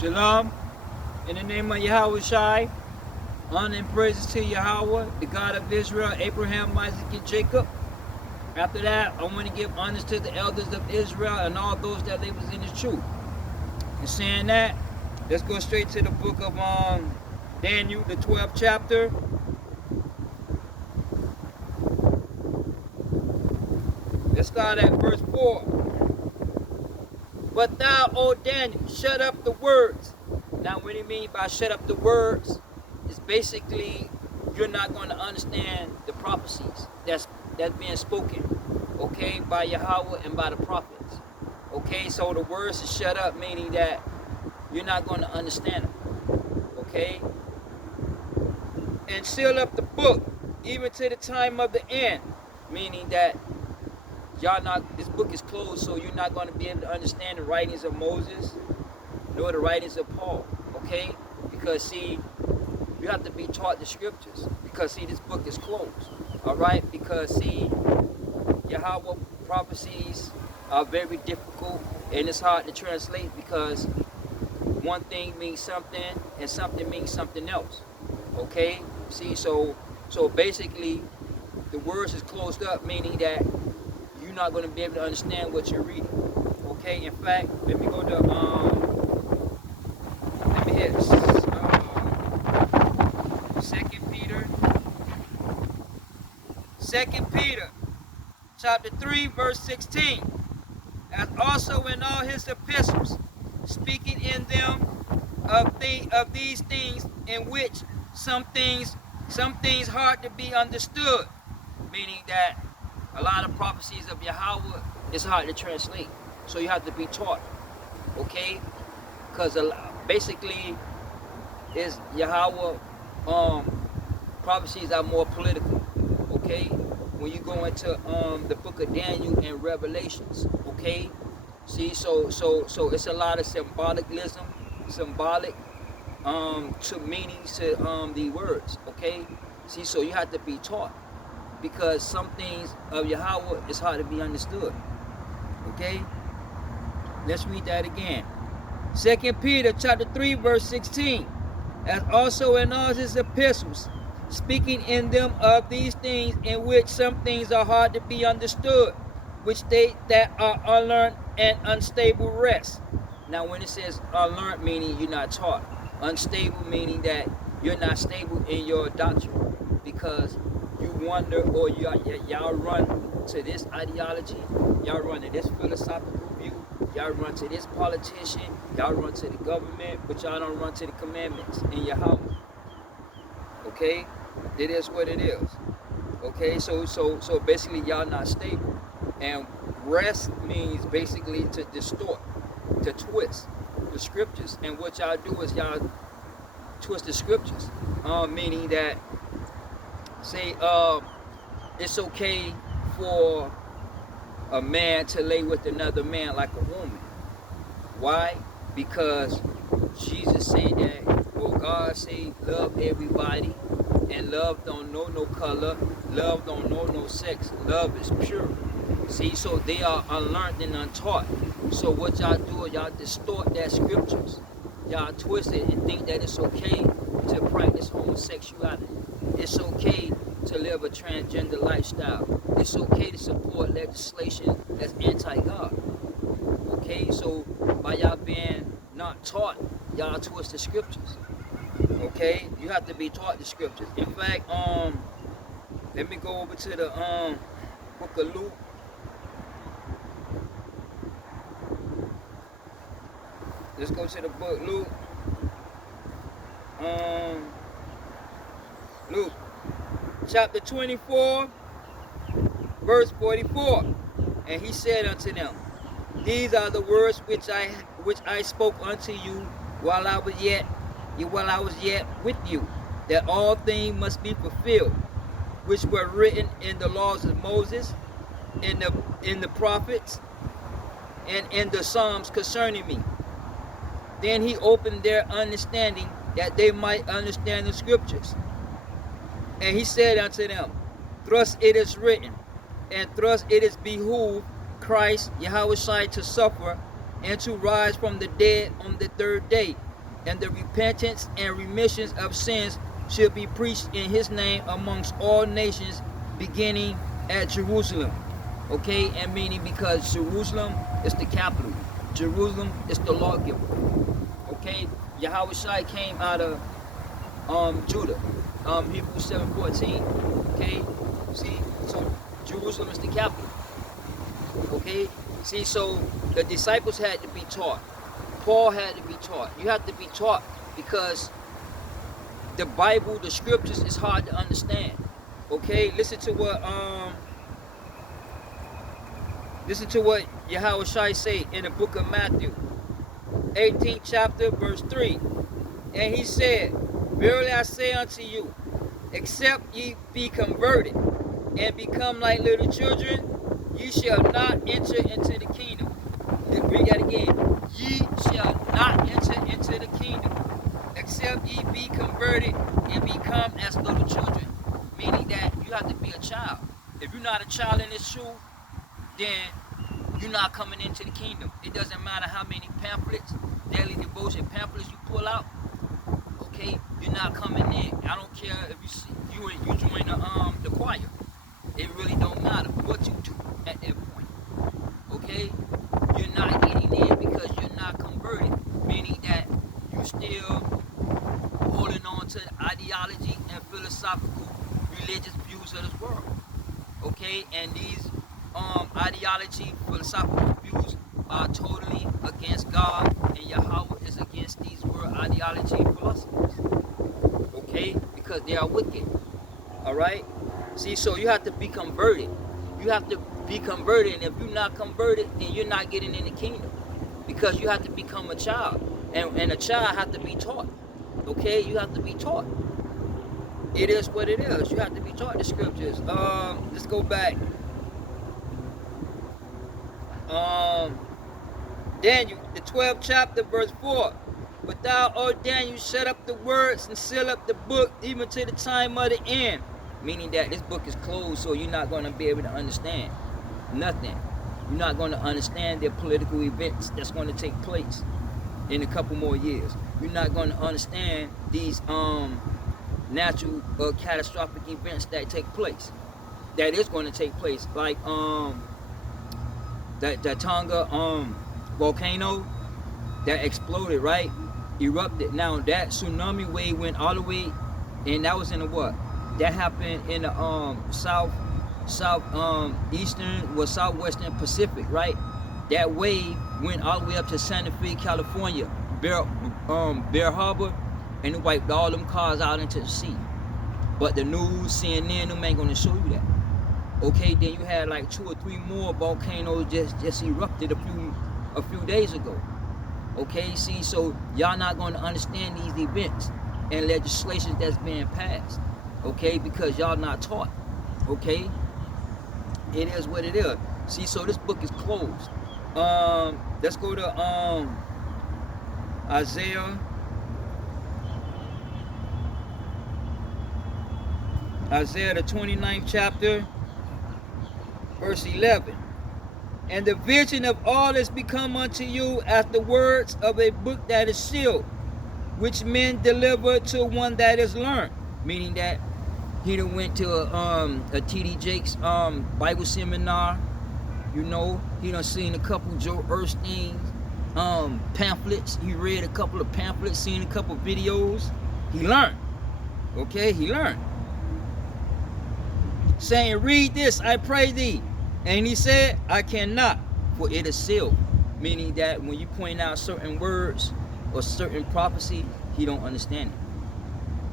Shalom. In the name of ISRAELITE, honor and praises to Yahweh, the God of Israel, Abraham, Isaac, and Jacob. After that, I want to give honors to the elders of Israel and all those that labor in the truth. And saying that, let's go straight to the book of Daniel, the 12th chapter. Let's start at verse 4. But thou, O Daniel, shut up the words. Now, what do you mean by shut up the words? It's basically you're not going to understand the prophecies that's being spoken, okay, by Yahweh and by the prophets. Okay, so the words is shut up, meaning that you're not going to understand them. Okay? And seal up the book, even to the time of the end, meaning that this book is closed, so you're not going to be able to understand the writings of Moses nor the writings of Paul, okay? Because see, you have to be taught the scriptures, because see, this book is closed, all right? Because see, Yahweh prophecies are very difficult and it's hard to translate, because one thing means something and something means something else, okay? See, so basically the words is closed up, meaning that you're not going to be able to understand what you're reading. Okay, in fact, let me go to let me hit 2 Peter chapter 3 verse 16. As also in all his epistles, speaking in them of these things, in which some things hard to be understood, meaning that a lot of prophecies of Yahweh is hard to translate, so you have to be taught, okay? Because basically, is Yahweh prophecies are more political, okay? When you go into the book of Daniel and Revelations, okay? See, so it's a lot of symbolic to meanings to the words, okay? See, so you have to be taught, because some things of Yahweh is hard to be understood. Okay? Let's read that again. 2 Peter chapter 3 verse 16. As also in all his epistles, speaking in them of these things, in which some things are hard to be understood, which they that are unlearned and unstable rest. Now when it says unlearned, meaning you're not taught. Unstable, meaning that you're not stable in your doctrine, because you wonder, or y'all run to this ideology, y'all run to this philosophical view, y'all run to this politician, y'all run to the government, but y'all don't run to the commandments in your house. Okay? It is what it is. Okay, so basically y'all not stable. And rest means basically to distort, to twist the scriptures. And what y'all do is y'all twist the scriptures, meaning that say it's okay for a man to lay with another man like a woman. Why? Because Jesus said that, well, God said love everybody, and love don't know no color, love don't know no sex, love is pure. See, so they are unlearned and untaught. So what y'all do is y'all distort that scriptures, y'all twist it and think that it's okay to practice homosexuality. It's okay to live a transgender lifestyle. It's okay to support legislation that's anti-God. Okay, so by y'all being not taught, y'all twist the scriptures. Okay, you have to be taught the scriptures. In fact, let me go over to the book of Luke. Let's go to the book Luke. Luke chapter 24 verse 44. And he said unto them, these are the words which I spoke unto you while I was yet with you, that all things must be fulfilled, which were written in the laws of Moses, in the prophets, and in the Psalms concerning me. Then he opened their understanding, that they might understand the scriptures. And he said unto them, thus it is written, and thus it is behooved Christ, Yahushua, to suffer and to rise from the dead on the third day, and the repentance and remissions of sins should be preached in his name amongst all nations, beginning at Jerusalem. Okay, and meaning because Jerusalem is the capital. Jerusalem is the lawgiver. Okay, YHWH came out of Judah, Hebrews 7:14. Okay, see, so Jerusalem is the capital. Okay, see, so the disciples had to be taught. Paul had to be taught. You have to be taught because the Bible, the scriptures, is hard to understand. Okay, listen to what YHWH say in the book of Matthew, 18th chapter, verse 3. And he said, verily I say unto you, except ye be converted and become like little children, ye shall not enter into the kingdom. Read that again. Ye shall not enter into the kingdom, except ye be converted and become as little children. Meaning that you have to be a child. If you're not a child in this truth, then you're not coming into the kingdom. It doesn't matter how many pamphlets, daily devotion pamphlets you pull out. Okay, you're not coming in. I don't care if you join the choir. It really don't matter what you do at that point. Okay, you're not getting in because you're not converted. Meaning that you still holding on to the ideology and philosophical, religious views of this world. Okay, and these ideology, philosophical views are totally against God, and Yahweh is against these world ideology and philosophies. Okay, because they are wicked. All right. See, so you have to be converted. You have to be converted, and if you're not converted, then you're not getting in the kingdom, because you have to become a child, and a child has to be taught. Okay, you have to be taught. It is what it is. You have to be taught the scriptures. Let's go back. Daniel, the 12th chapter, verse 4. But thou, O Daniel, shut up the words and seal up the book even to the time of the end. Meaning that this book is closed, so you're not going to be able to understand nothing. You're not going to understand the political events that's going to take place in a couple more years. You're not going to understand these natural catastrophic events that take place. That is going to take place, like that Tonga volcano that exploded, right? Erupted. Now that tsunami wave went all the way, and that was in the what? That happened in the southwestern Pacific, right? That wave went all the way up to Santa Fe, California, Bear Harbor, and it wiped all them cars out into the sea. But the news, CNN, them ain't gonna show you that. Okay, then you had like 2 or 3 more volcanoes just erupted a few days ago. Okay, see, so y'all not gonna understand these events and legislation that's being passed. Okay, because y'all not taught. Okay, it is what it is. See, so this book is closed. Let's go to Isaiah the 29th chapter, verse 11. And the vision of all is become unto you as the words of a book that is sealed, which men deliver to one that is learned. Meaning that he done went to a T.D. Jakes Bible seminar. You know, he done seen a couple Joe Erstein's pamphlets. He read a couple of pamphlets, seen a couple of videos. He learned. Okay, he learned. Saying, read this, I pray thee. And he said, I cannot, for it is sealed. Meaning that when you point out certain words or certain prophecy, he don't understand it,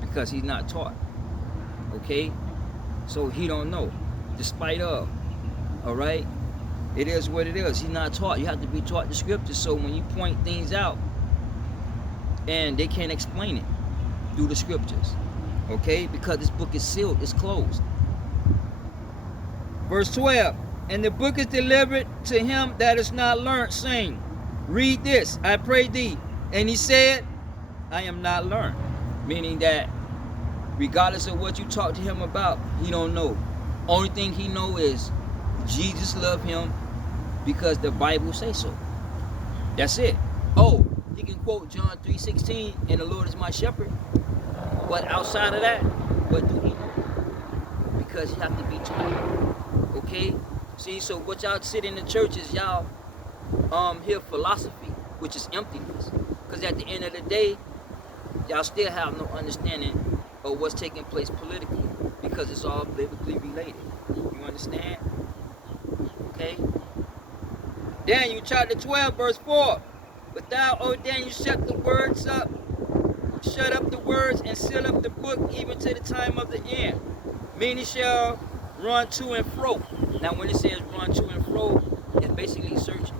because he's not taught. Okay, so he don't know, despite of. All right, it is what it is. He's not taught. You have to be taught the scriptures. So when you point things out and they can't explain it through the scriptures, okay, because this book is sealed, it's closed. Verse 12. And the book is delivered to him that is not learned, saying, read this, I pray thee. And he said, I am not learned. Meaning that regardless of what you talk to him about, he don't know. Only thing he know is Jesus loved him because the Bible say so. That's it. Oh, You can quote John 3:16, and the Lord is my shepherd. But outside of that, what do he know? Because you have to be taught. Okay? See, so what y'all sit in the churches, y'all hear philosophy, which is emptiness. Because at the end of the day, y'all still have no understanding of what's taking place politically, because it's all biblically related. You understand? Okay? Daniel chapter 12, verse 4. But thou, O Daniel, shut the words up, shut up the words, and seal up the book even to the time of the end. Many shall run to and fro. Now when it says run to and fro, it's basically searching.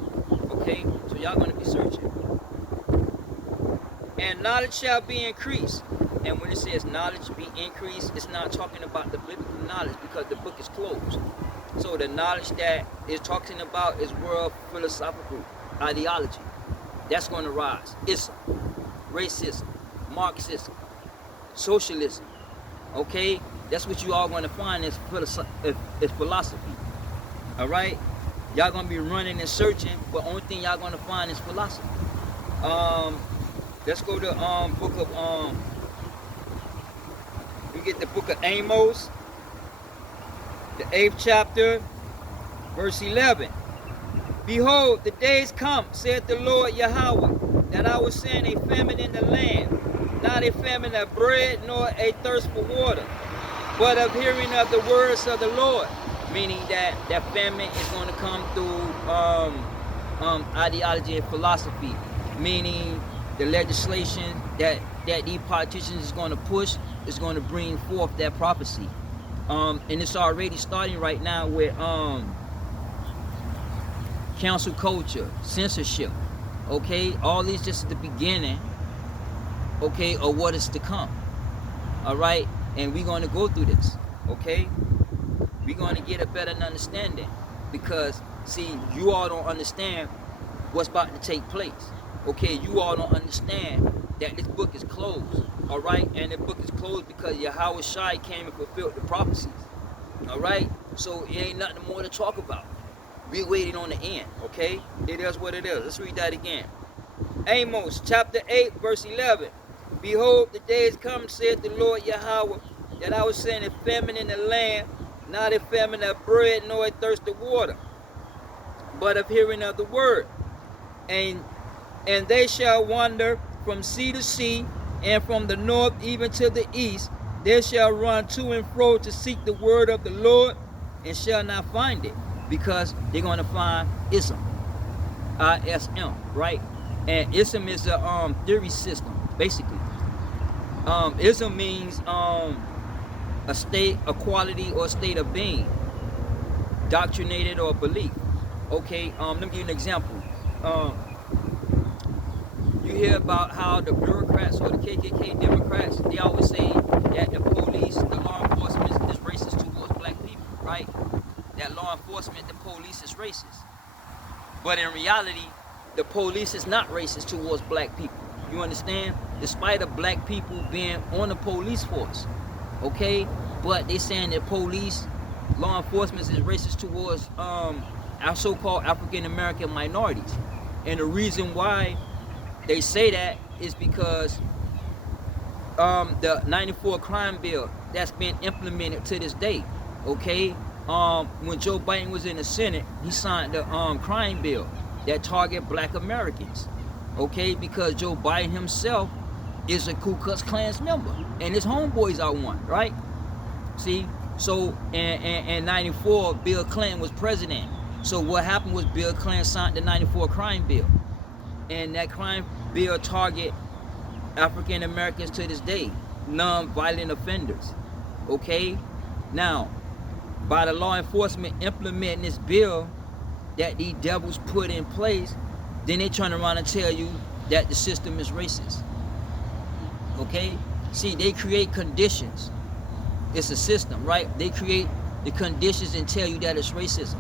Okay? So y'all gonna be searching. And knowledge shall be increased. And when it says knowledge be increased, it's not talking about the biblical knowledge, because the book is closed. So the knowledge that it's talking about is world philosophical ideology. That's going to rise. Ism, racism, Marxism, socialism. Okay? That's what you all going to find is philosophy. All right? Y'all going to be running and searching, but only thing y'all going to find is philosophy. Let's go to book of we get the book of Amos, the 8th chapter, verse 11. Behold, the days come, saith the Lord Yahweh, that I will send a famine in the land, not a famine of bread, nor a thirst for water, but of hearing of the words of the Lord. Meaning that famine is going to come through ideology and philosophy. Meaning the legislation that these politicians is going to push is going to bring forth that prophecy. And it's already starting right now with cancel culture, censorship. Okay, all these just the beginning, okay, of what is to come. All right, and we're going to go through this. Okay, we're going to get a better understanding, because see, you all don't understand what's about to take place. Okay, you all don't understand that this book is closed. All right, and the book is closed because ISRAELITE came and fulfilled the prophecies. All right, so it ain't nothing more to talk about. We're waiting on the end. Okay, it is what it is. Let's read that again. Amos chapter 8, verse 11. Behold, the days come, saith the Lord Yahweh, that I will send a famine in the land, not a famine of bread, nor a thirst of water, but of hearing of the word. And they shall wander from sea to sea, and from the north even to the east. They shall run to and fro to seek the word of the Lord, and shall not find it, because they're going to find ism. ISM, right? And ism is a theory system, basically. Ism means a state, a quality, or a state of being, doctrinated or belief. Okay, let me give you an example. You hear about how the bureaucrats or the KKK Democrats, they always say that the police, the law enforcement is racist towards black people, right? That law enforcement, the police is racist. But in reality, the police is not racist towards black people. You understand? Despite of black people being on the police force, okay? But they saying that police, law enforcement is racist towards our so-called African American minorities. And the reason why they say that is because the 94 crime bill that's been implemented to this day, okay? When Joe Biden was in the Senate, he signed the crime bill that target black Americans, okay? Because Joe Biden himself is a Ku Klux Klan member, and his homeboys are one, right? See, so in 94, Bill Clinton was president. So what happened was Bill Clinton signed the 94 crime bill, and that crime bill target African Americans to this day, non-violent offenders, okay? Now, by the law enforcement implementing this bill that these devils put in place, then they turn around and tell you that the system is racist, okay? See, they create conditions. It's a system, right? They create the conditions and tell you that it's racism,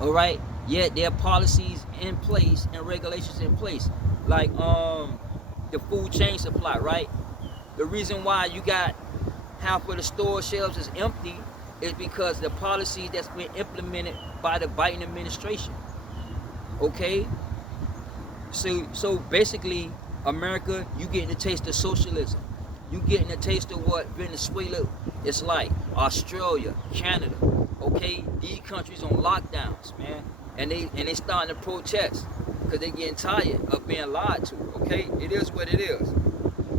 all right? Yet there are policies in place and regulations in place, like the food chain supply, right? The reason why you got half of the store shelves is empty is because the policy that's been implemented by the Biden administration, okay? So basically, America, you getting a taste of socialism. You getting a taste of what Venezuela is like. Australia, Canada, okay? These countries on lockdowns, man, and they starting to protest because they getting tired of being lied to. Okay, it is what it is.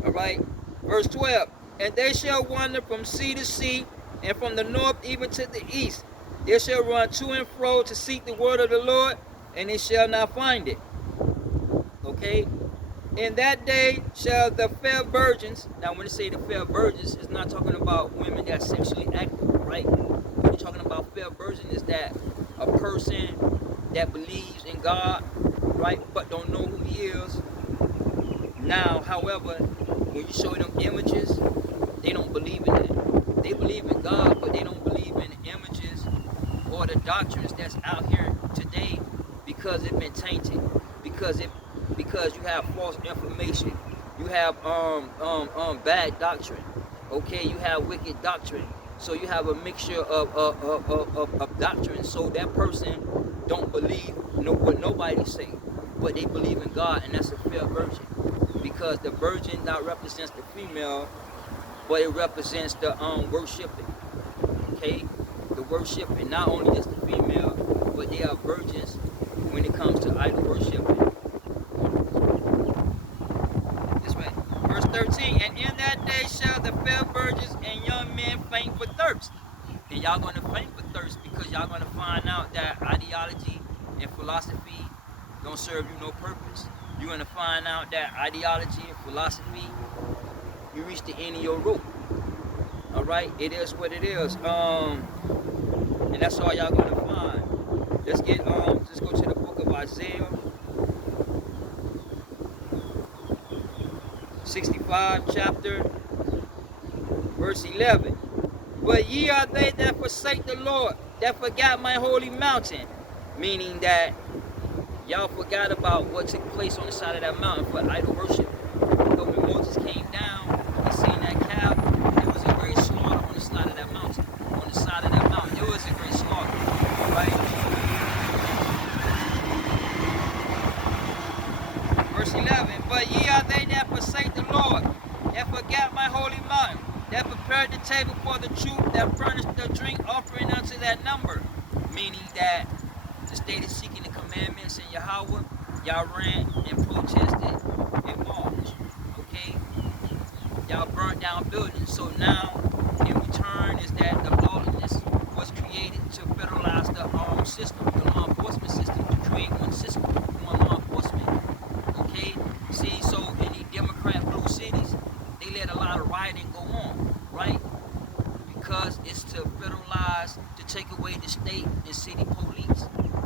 All right. Verse 12. And they shall wander from sea to sea, and from the north even to the east. They shall run to and fro to seek the word of the Lord, and they shall not find it. Okay? In that day shall the fair virgins, now when they say the fair virgins, it's not talking about women that are sexually active, right? What you're talking about fair virgin is that a person that believes in God, right, but don't know who he is. Now, however, when you show them images, they don't believe in it. They believe in God, but they don't believe in the images or the doctrines that's out here today because it's been tainted. Because you have false information. You have bad doctrine. Okay, you have wicked doctrine. So you have a mixture of doctrine. So that person don't believe what nobody say, but they believe in God, and that's a fair virgin. Because the virgin not represents the female, but it represents the worshiping. Okay, the worshiping, not only just the female, but they are virgins when it comes to idol worshiping. This way, verse 13. And in that day shall the fair virgins and young men faint for thirst. And y'all gonna faint for thirst because y'all gonna find out that ideology and philosophy don't serve you no purpose. You're gonna find out that ideology and philosophy, you reach the end of your rope. All right, it is what it is. And that's all y'all gonna find. Let's go to the book of Isaiah 65 chapter verse 11. But ye are they that forsake the Lord, that forgot my holy mountain. Meaning that y'all forgot about what took place on the side of that mountain for idol worship. But when Moses came down, he seen that calf. There was a great slaughter on the side of that mountain. On the side of that mountain, there was a great slaughter. Right? Verse 11. But ye are they that forsake the Lord, that forgot my holy mountain, that prepared the table for the truth, that furnished the drink offering unto that number. Meaning that instead of seeking the commandments in Yahweh, y'all ran and protested and marched. Okay? Y'all burnt down buildings. So now, in return, is that the lawlessness was created to federalize the system, the law enforcement system, to create one system, one law enforcement. Okay? See, so in the Democrat blue cities, they let a lot of rioting go on, right? Because it's to federalize, to take away the state and city police.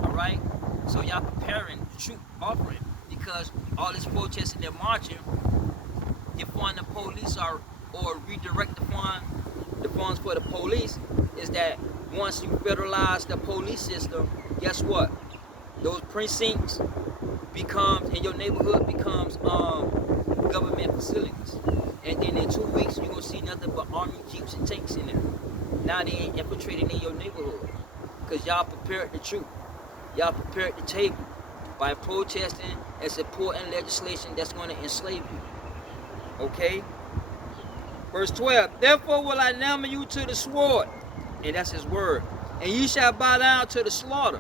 Right? So y'all preparing the troop offering because all this protesting and marching, you fund the police or redirect the funds for the police, is that once you federalize the police system, guess what? Those precincts becomes, in your neighborhood becomes government facilities. And then in 2 weeks you're gonna see nothing but army jeeps and tanks in there. Now they ain't infiltrating in your neighborhood because y'all prepared the troop. Y'all prepared the table by protesting and supporting legislation that's going to enslave you. Okay? Verse 12. Therefore will I number you to the sword. And that's his word. And you shall bow down to the slaughter.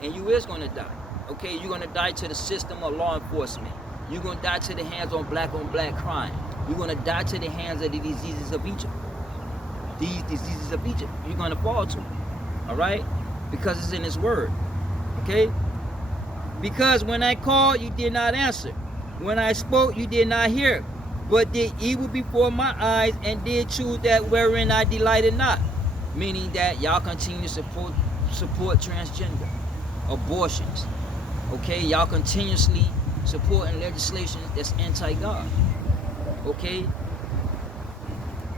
And you is going to die. Okay? You're going to die to the system of law enforcement. You're going to die to the hands on black crime. You're going to die to the hands of the diseases of Egypt. These diseases of Egypt, you're going to fall to. All right? Because it's in his word. Okay? Because when I called, you did not answer. When I spoke, you did not hear. But did evil before my eyes and did choose that wherein I delighted not. Meaning that y'all continue to support transgender, abortions. Okay? Y'all continuously supporting legislation that's anti-God. Okay?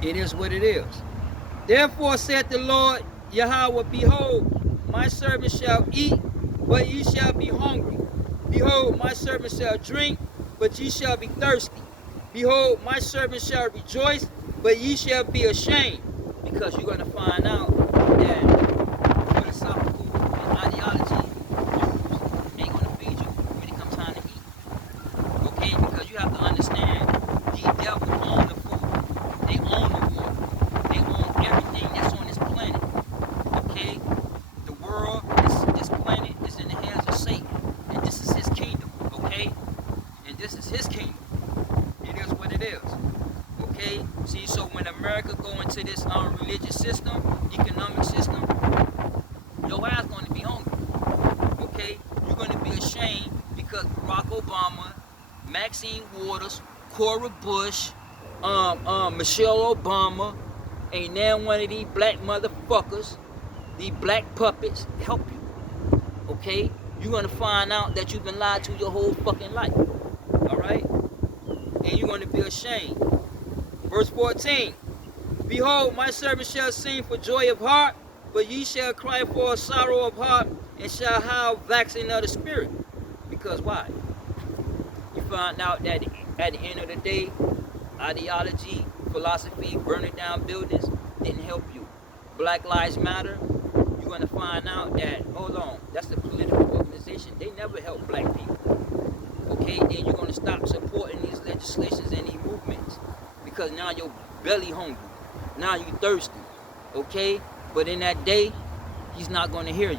It is what it is. Therefore said the Lord Yahweh, behold, my servant shall eat, but ye shall be hungry. Behold, my servant shall drink, but ye shall be thirsty. Behold, my servant shall rejoice, but ye shall be ashamed. Because you're going to find out that philosophical and ideology ain't going to feed you when it comes time to eat. you have to understand, the devil own the food. They own the water. They own everything that's on this planet. Okay? The world, this planet is in the hands of Satan. And this is his kingdom. Okay? And this is his kingdom. It is what it is. Okay? See, so when America go into this religious system, economic system, your ass going to be hungry. Okay? You're going to be ashamed because Barack Obama, Maxine Waters, Cora Bush, Michelle Obama, ain't now one of these black motherfuckers, these black puppets help you. Okay? You're going to find out that you've been lied to your whole fucking life. Alright? And you're going to be ashamed. Verse 14. Behold, my servant shall sing for joy of heart, but ye shall cry for sorrow of heart, and shall howl vexing of the spirit. Because why? You find out that at the end of the day, ideology, philosophy, burning down buildings didn't help you. Black Lives Matter, you're going to find out that, hold on, that's the political organization. They never help black people. Okay, then you're going to stop supporting these legislations and these movements. Because now you're belly hungry. Now you're thirsty. Okay? But in that day, he's not going to hear you.